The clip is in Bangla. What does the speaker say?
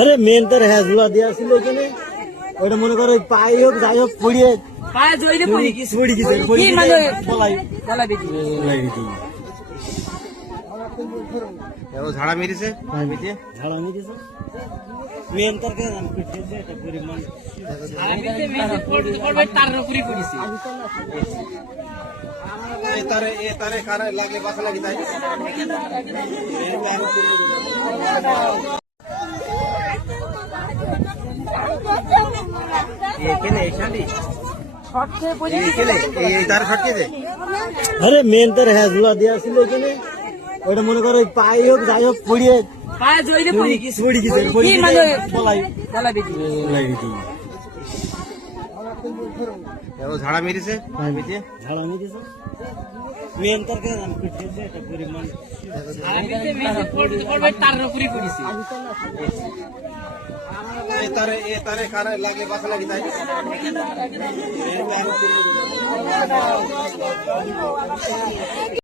আরে মেন তার হ্যাজলা দেওয়া ছিল এখানে, ওটা মনে করো পায়ে হোক যাই হোক পড়িয়ে পায়ে জড়িয়ে পড়ে গেছে। পড়ে গেছে, কি মানে বলাই বলা দেখি ঝাড়া মেরেছে, ঝাড়া মেরেছে মেন তার কে নাম পিটিয়েছে এটা পরিমাণ আগে মেসে পড়বে তার উপরে পড়েছে। এ তারে কারে লাগলে বাসা লাগি তাই আরে মেন তার হ্যাজলা দেওয়া ছিল এখানে, ওটা মনে করো পায়ে হোক যাই হোক পড়িয়ে পায়ে জড়িয়ে পড়ে গেছে। পড়ে গেছে, কি মানে বলাই বলা দেখি ঝাড়া মেরেছে, ঝাড়া মেরেছে মেন তার কে নাম পিটিয়েছে এটা পরিমাণ আগে মেসে পড়বে তার উপরে পড়েছে। এ তারে কারে লাগলে বাসা লাগি তাই